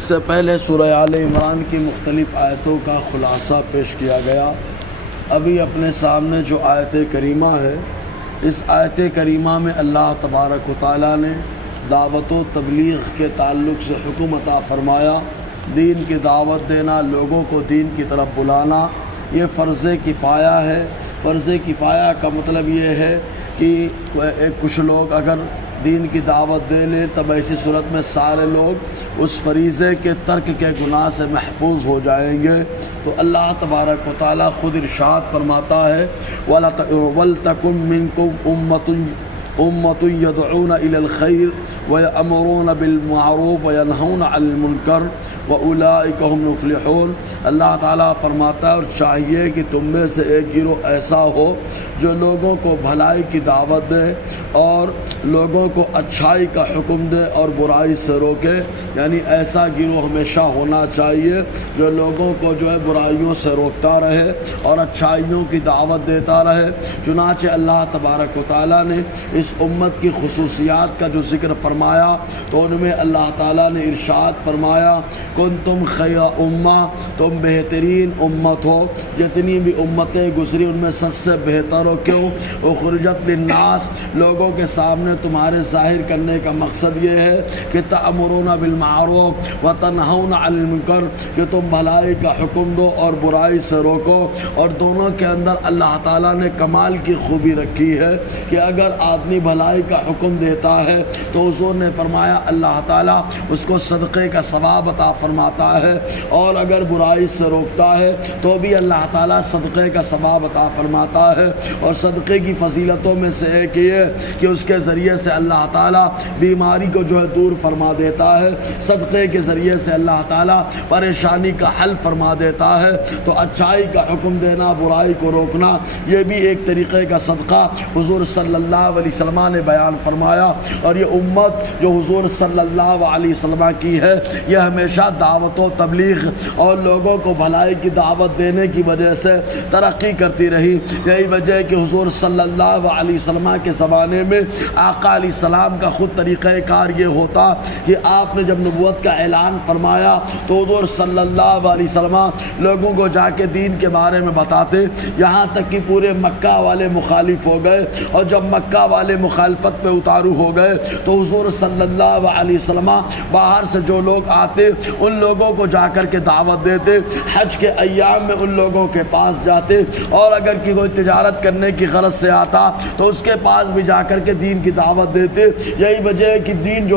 اس سے پہلے سورہ آل عمران کی مختلف آیتوں کا خلاصہ پیش کیا گیا۔ ابھی اپنے سامنے جو آیت کریمہ ہے، اس آیت کریمہ میں اللہ تبارک و تعالیٰ نے دعوت و تبلیغ کے تعلق سے حکم عطا فرمایا۔ دین کی دعوت دینا، لوگوں کو دین کی طرف بلانا، یہ فرض کفایہ ہے۔ فرض کفایہ کا مطلب یہ ہے کہ کچھ لوگ اگر دین کی دعوت دے لیں تب ایسی صورت میں سارے لوگ اس فریضے کے ترک کے گناہ سے محفوظ ہو جائیں گے۔ تو اللہ تبارک و تعالیٰ خود ارشاد فرماتا ہے وَلْتَكُن مِّنكُمْ أُمَّةٌ يَدْعُونَ إِلَى الْخَيْرِ وَيَأْمُرُونَ بِالْمَعْرُوفِ وَيَنْهَوْنَ عَنِ الْمُنكَرِ وَأُولَٰئِكَ هُمُ الْمُفْلِحُونَ۔ اللہ تعالیٰ فرماتا ہے اور چاہیے کہ تم میں سے ایک گروہ ایسا ہو جو لوگوں کو بھلائی کی دعوت دے اور لوگوں کو اچھائی کا حکم دے اور برائی سے روکے، یعنی ایسا گروہ ہمیشہ ہونا چاہیے جو لوگوں کو برائیوں سے روکتا رہے اور اچھائیوں کی دعوت دیتا رہے۔ چنانچہ اللہ تبارک و تعالیٰ نے اس امت کی خصوصیات کا جو ذکر فرمایا تو ان میں اللہ تعالیٰ نے ارشاد فرمایا کنتم خیر امہ، تم بہترین امت ہو، جتنی بھی امتیں گزری ان میں سب سے بہتر ہو۔ کیوں؟ اخرجت للناس، لوگوں کے سامنے تمہارے ظاہر کرنے کا مقصد یہ ہے کہ تأمرون بالمعروف وتنہون عن المنکر، کہ تم بھلائی کا حکم دو اور برائی سے روکو۔ اور دونوں کے اندر اللہ تعالیٰ نے کمال کی خوبی رکھی ہے کہ اگر آدمی بھلائی کا حکم دیتا ہے تو حضور نے فرمایا اللہ تعالیٰ اس کو صدقے کا ثواب عطا فرماتا ہے، اور اگر برائی سے روکتا ہے تو بھی اللہ تعالیٰ صدقے کا ثواب عطا فرماتا ہے۔ اور صدقے کی فضیلتوں میں سے ایک یہ کہ اس کے ذریعے سے اللہ تعالیٰ بیماری کو دور فرما دیتا ہے، صدقے کے ذریعے سے اللہ تعالیٰ پریشانی کا حل فرما دیتا ہے۔ تو اچھائی کا حکم دینا، برائی کو روکنا، یہ بھی ایک طریقے کا صدقہ حضور صلی اللہ علیہ وسلم نے بیان فرمایا۔ اور یہ امت جو حضور صلی اللہ علیہ وسلم کی ہے، یہ ہمیشہ دعوت و تبلیغ اور لوگوں کو بھلائی کی دعوت دینے کی وجہ سے ترقی کرتی رہی۔ یہی وجہ ہے کہ حضور صلی اللہ علیہ وسلم کے زمانے میں آقا علیہ السلام کا خود طریقہ کار یہ ہوتا کہ آپ نے جب نبوت کا اعلان فرمایا تو حضور صلی اللہ علیہ وسلم لوگوں کو جا کے دین کے بارے میں بتاتے، یہاں تک کہ پورے مکہ والے مخالف ہو گئے۔ اور جب مکہ والے مخالفت پہ اتارو ہو گئے تو حضور صلی اللہ علیہ وسلم باہر سے جو لوگ آتے ان لوگوں کو جا کر کے دعوت دیتے، حج کے ایام میں ان لوگوں کے پاس جاتے، اور اگر کوئی تجارت کرنے کی غرض سے آتا تو اس کے پاس بھی جا کر کے دین کی دعوت دیتے۔ یہی وجہ ہے کہ دین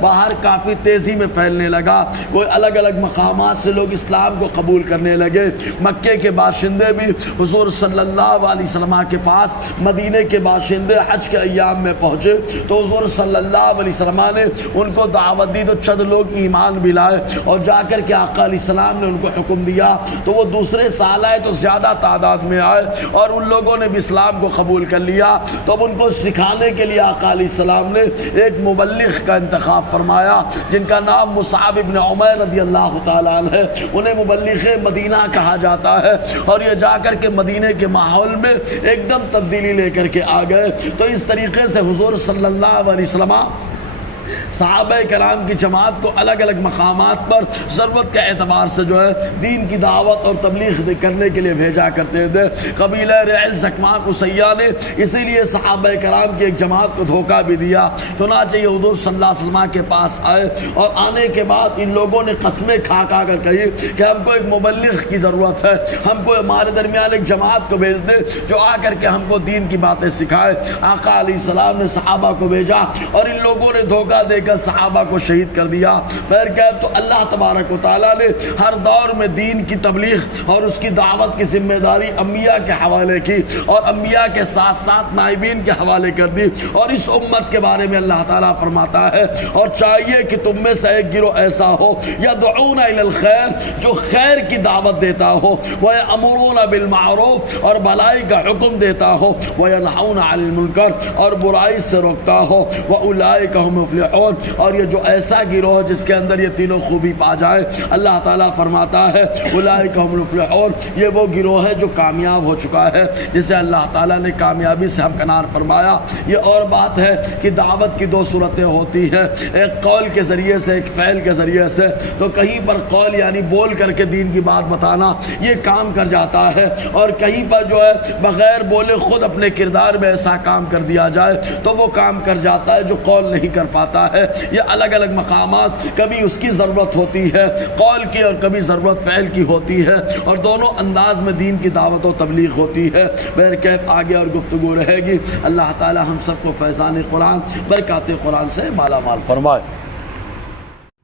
باہر کافی تیزی میں پھیلنے لگا، کوئی الگ الگ مقامات سے لوگ اسلام کو قبول کرنے لگے۔ مکے کے باشندے بھی حضور صلی اللہ علیہ وسلم کے پاس، مدینے کے باشندے حج کے ایام میں پہنچے تو حضور صلی اللہ علیہ وسلم نے ان کو دعوت دی تو چند لوگ ایمان بھی لائے، اور جا کر کے آقا علیہ السلام نے ان کو حکم دیا تو وہ دوسرے سال آئے تو زیادہ تعداد میں آئے اور ان لوگوں نے بھی اسلام کو قبول کر لیا۔ تو اب ان کو سکھانے کے لیے آقا علیہ السلام نے ایک مبلغ کا انتخاب فرمایا جن کا نام مصعب ابن عمیر رضی اللہ تعالیٰ عنہ ہے۔ انہیں مبلغ مدینہ کہا جاتا ہے، اور یہ جا کر کے مدینے کے ماحول میں ایک دم تبدیلی لے کر کے آ گئے۔ تو اس طریقے سے حضور صلی اللہ علیہ وسلم صحابہ کرام کی جماعت کو الگ الگ مقامات پر ضرورت کے اعتبار سے دین کی دعوت اور تبلیغ کرنے کے لیے بھیجا کرتے تھے۔ قبیلہ رعل زکوان قصیہ نے اسی لیے صحابہ کرام کی ایک جماعت کو دھوکہ بھی دیا، چنانچہ یہ حضور صلی اللہ علیہ وسلم کے پاس آئے، اور آنے کے بعد ان لوگوں نے قسمیں کھا کر کہی کہ ہم کو ایک مبلغ کی ضرورت ہے، ہم کو ہمارے درمیان ایک جماعت کو بھیج دے جو آ کر کے ہم کو دین کی باتیں سکھائے۔ آقا علیہ السلام نے صحابہ کو بھیجا اور ان لوگوں نے دھوکہ دے کر صحابہ کو شہید کر دیا۔ بہرکیف تو اللہ تبارک و تعالیٰ نے ہر دور میں دین کی تبلیغ اور اس کی دعوت کی ذمہ داری انبیاء کے حوالے کی، اور انبیاء کے ساتھ ساتھ نائبین کے حوالے کر دی۔ اور اس امت کے بارے میں اللہ تعالیٰ فرماتا ہے اور چاہیے کہ تم میں سے ایک گروہ ایسا ہو یدعون الی الخیر، جو خیر کی دعوت دیتا ہو، ویأمرون بالمعروف، اور بھلائی کا حکم دیتا ہو، وینہون عن المنکر، اور برائی سے روکتا ہو، واولئک هم المفلحون، اور یہ جو ایسا گروہ جس کے اندر یہ تینوں خوبی پا جائے، اللہ تعالیٰ فرماتا ہے اولئک هم المفلحون، یہ وہ گروہ ہے جو کامیاب ہو چکا ہے، جسے اللہ تعالیٰ نے کامیابی سے ہمکنار فرمایا۔ یہ اور بات ہے کہ دعوت کی دو صورتیں ہوتی ہیں، ایک قول کے ذریعے سے، ایک فعل کے ذریعے سے۔ تو کہیں پر قول یعنی بول کر کے دین کی بات بتانا یہ کام کر جاتا ہے، اور کہیں پر جو ہے بغیر بولے خود اپنے کردار میں ایسا کام کر دیا جائے تو وہ کام کر جاتا ہے جو قول نہیں کر پاتا ہے۔ یہ الگ الگ مقامات، کبھی اس کی ضرورت ہوتی ہے قول کی اور کبھی ضرورت فعل کی ہوتی ہے، اور دونوں انداز میں دین کی دعوت و تبلیغ ہوتی ہے۔ بہرکیف آگے اور گفتگو رہے گی۔ اللہ تعالی ہم سب کو فیضان قرآن، برکات قرآن سے مالا مال فرمائے۔